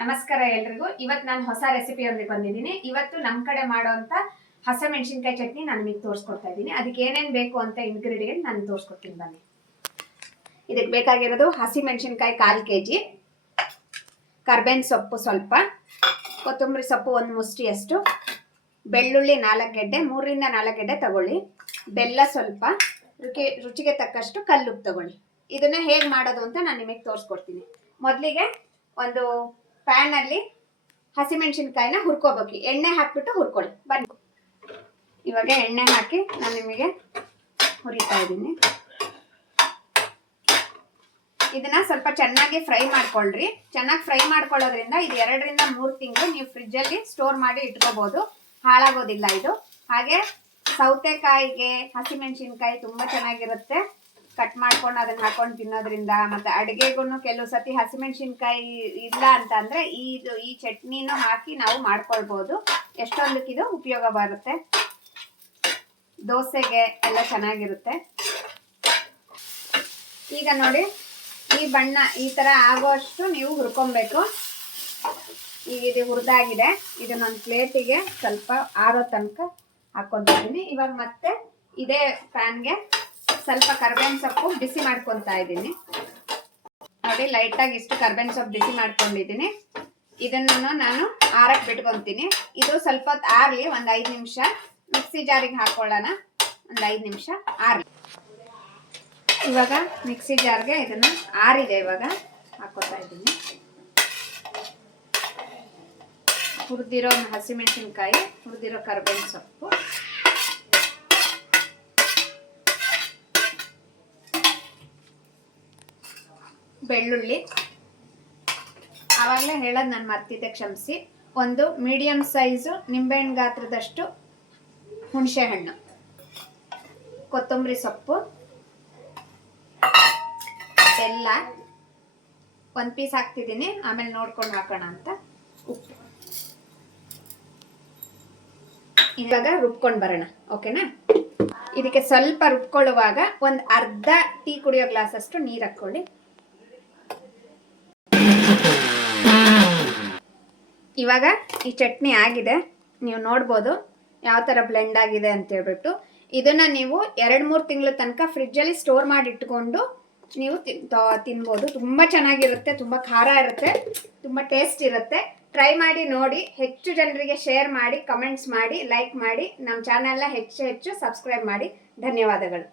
ನಮಸ್ಕಾರ ಎಲ್ರಿಗೂ. ಇವತ್ತು ನಾನು ಹೊಸ ರೆಸಿಪಿಯೊಂದಿಗೆ ಬಂದಿದ್ದೀನಿ. ಇವತ್ತು ನಮ್ಮ ಕಡೆ ಮಾಡೋಂಥ ಹಸಿಮೆಣಸಿನಕಾಯಿ ಚಟ್ನಿ ನಾನು ನಿಮಗೆ ತೋರಿಸ್ಕೊಡ್ತಾ ಇದ್ದೀನಿ. ಅದಕ್ಕೆ ಏನೇನು ಬೇಕು ಅಂತ ಇಂಗ್ರೀಡಿಯೆಂಟ್ ನಾನು ತೋರಿಸ್ಕೊಡ್ತೀನಿ ಬನ್ನಿ. ಇದಕ್ಕೆ ಬೇಕಾಗಿರೋದು ಹಸಿಮೆಣಸಿನಕಾಯಿ 1/4 kg, ಕರ್ಬೇವಿನ ಸೊಪ್ಪು ಸ್ವಲ್ಪ, ಕೊತ್ತಂಬರಿ ಸೊಪ್ಪು 1 ಮುಷ್ಟಿಯಷ್ಟು, ಬೆಳ್ಳುಳ್ಳಿ 4 ಗೆಡ್ಡೆ, 3 ರಿಂದ 4 ಗೆಡ್ಡೆ ತಗೊಳ್ಳಿ, ಬೆಲ್ಲ ಸ್ವಲ್ಪ, ರುಚಿಗೆ ತಕ್ಕಷ್ಟು ಕಲ್ಲುಪ್ಪು ತಗೊಳ್ಳಿ. ಇದನ್ನ ಹೇಗೆ ಮಾಡೋದು ಅಂತ ನಾನು ನಿಮಗೆ ತೋರಿಸ್ಕೊಡ್ತೀನಿ. ಮೊದಲಿಗೆ ಒಂದು ಪ್ಯಾನ್ ಅಲ್ಲಿ ಹಸಿಮೆಣಸಿನಕಾಯಿನ ಹುರ್ಕೋಬೇಕು. ಎಣ್ಣೆ ಹಾಕ್ಬಿಟ್ಟು ಹುರ್ಕೊಳ್ಳಿ ಬನ್ನಿ. ಇವಾಗ ಎಣ್ಣೆ ಹಾಕಿ ನಾನು ನಿಮಗೆ ಹುರಿತಾ ಇದ್ದೀನಿ. ಇದನ್ನ ಸ್ವಲ್ಪ ಚೆನ್ನಾಗಿ ಫ್ರೈ ಮಾಡ್ಕೊಳ್ರಿ. ಚೆನ್ನಾಗಿ ಫ್ರೈ ಮಾಡ್ಕೊಳ್ಳೋದ್ರಿಂದ ಇದು 2 ರಿಂದ 3 ತಿಂಗಳು ನೀವು ಫ್ರಿಜ್ಜಲ್ಲಿ ಸ್ಟೋರ್ ಮಾಡಿ ಇಟ್ಕೋಬಹುದು, ಹಾಳಾಗೋದಿಲ್ಲ ಇದು. ಹಾಗೆ ಸೌತೆಕಾಯಿಗೆ ಹಸಿಮೆಣಸಿನಕಾಯಿ ತುಂಬ ಚೆನ್ನಾಗಿರುತ್ತೆ. ಕಟ್ ಮಾಡ್ಕೊಂಡು ಅದನ್ನ ಹಾಕೊಂಡು ತಿನ್ನೋದ್ರಿಂದ, ಮತ್ತೆ ಅಡುಗೆಗೂ ಕೆಲವು ಸತಿ ಹಸಿಮೆಣಸಿನಕಾಯಿ ಇಲ್ಲ ಅಂತ ಅಂದ್ರೆ ಈ ಚಟ್ನಿನೂ ಹಾಕಿ ನಾವು ಮಾಡ್ಕೊಳ್ಬಹುದು. ಎಷ್ಟೊಂದಕ್ಕಿದು ಉಪಯೋಗ ಬರುತ್ತೆ, ದೋಸೆಗೆ ಎಲ್ಲ ಚೆನ್ನಾಗಿರುತ್ತೆ. ಈಗ ನೋಡಿ, ಈ ಬಣ್ಣ ಈ ತರ ಆಗೋಷ್ಟು ನೀವು ಹುರ್ಕೊಬೇಕು. ಈಗ ಇದು ಹುರಿದಾಗಿದೆ. ಇದನ್ನೊಂದು ಪ್ಲೇಟಿಗೆ ಸ್ವಲ್ಪ ಆರೋ ತನಕ ಹಾಕೊಂಡಿದ್ದೀನಿ. ಇವಾಗ ಮತ್ತೆ ಇದೇ ಪ್ಯಾನ್ಗೆ ಸ್ವಲ್ಪ ಕರ್ಬೇವಿನ ಸೊಪ್ಪು ಬಿಸಿ ಮಾಡ್ಕೊತಾ ಇದ್ದೀನಿ. ನೋಡಿ, ಲೈಟಾಗಿ ಇಷ್ಟು ಕರ್ಬೇವಿನ ಸೊಪ್ಪು ಬಿಸಿ ಮಾಡ್ಕೊಂಡಿದ್ದೀನಿ. ಇದನ್ನು ನಾನು ಆರಕ್ಕೆ ಬಿಟ್ಕೊತೀನಿ. ಇದು ಸ್ವಲ್ಪ ಹೊತ್ತು ಆರಲಿ, ಒಂದು 5 ನಿಮಿಷ. ಮಿಕ್ಸಿ ಜಾರಿಗೆ ಹಾಕೊಳ್ಳೋಣ, ಒಂದು 5 ನಿಮಿಷ ಆರಲಿ. ಇವಾಗ ಮಿಕ್ಸಿ ಜಾರ್ಗೆ ಇದನ್ನು ಆರಿದೆ, ಇವಾಗ ಹಾಕೋತಾ ಇದ್ದೀನಿ. ಹುರಿದಿರೋ ಹಸಿಮೆಣಸಿನಕಾಯಿ, ಹುರಿದಿರೋ ಕರ್ಬೇವಿನ ಸೊಪ್ಪು, ಬೆಳ್ಳುಳ್ಳಿ, ಆವಾಗಲೇ ಹೇಳೋದು ನಾನು ಮರ್ತಿದ್ದೆ, ಕ್ಷಮಿಸಿ. ಒಂದು ಮೀಡಿಯಂ ಸೈಜು ನಿಂಬೆಹಣ್ಣು ಗಾತ್ರದಷ್ಟು ಹುಣಸೆ ಹಣ್ಣು, ಕೊತ್ತಂಬರಿ ಸೊಪ್ಪು, ಬೆಲ್ಲ 1 ಪೀಸ್ ಹಾಕ್ತಿದ್ದೀನಿ, ಆಮೇಲೆ ನೋಡ್ಕೊಂಡು ಹಾಕೋಣ ಅಂತ, ಉಪ್ಪು. ಇವಾಗ ರುಬ್ಕೊಂಡು ಬರೋಣ, ಓಕೆನಾ? ಇದಕ್ಕೆ ಸ್ವಲ್ಪ ರುಬ್ಕೊಳ್ಳುವಾಗ ಒಂದು ಅರ್ಧ ಟೀ ಕುಡಿಯೋ ಗ್ಲಾಸ್ ಅಷ್ಟು ನೀರು ಹಾಕ್ಕೊಳ್ಳಿ. ಇವಾಗ ಈ ಚಟ್ನಿ ಆಗಿದೆ, ನೀವು ನೋಡ್ಬೋದು ಯಾವ ಥರ ಬ್ಲೆಂಡ್ ಆಗಿದೆ ಅಂತ ಹೇಳ್ಬಿಟ್ಟು. ಇದನ್ನು ನೀವು 2-3 ತಿಂಗಳ ತನಕ ಫ್ರಿಜ್ಜಲ್ಲಿ ಸ್ಟೋರ್ ಮಾಡಿ ಇಟ್ಕೊಂಡು ನೀವು ತಿನ್ಬೋದು. ತುಂಬ ಚೆನ್ನಾಗಿರುತ್ತೆ, ತುಂಬ ಖಾರ ಇರುತ್ತೆ, ತುಂಬ ಟೇಸ್ಟ್ ಇರುತ್ತೆ. ಟ್ರೈ ಮಾಡಿ ನೋಡಿ. ಹೆಚ್ಚು ಜನರಿಗೆ ಶೇರ್ ಮಾಡಿ, ಕಮೆಂಟ್ಸ್ ಮಾಡಿ, ಲೈಕ್ ಮಾಡಿ. ನಮ್ಮ ಚಾನಲ್ನ ಹೆಚ್ಚು ಸಬ್ಸ್ಕ್ರೈಬ್ ಮಾಡಿ. ಧನ್ಯವಾದಗಳು.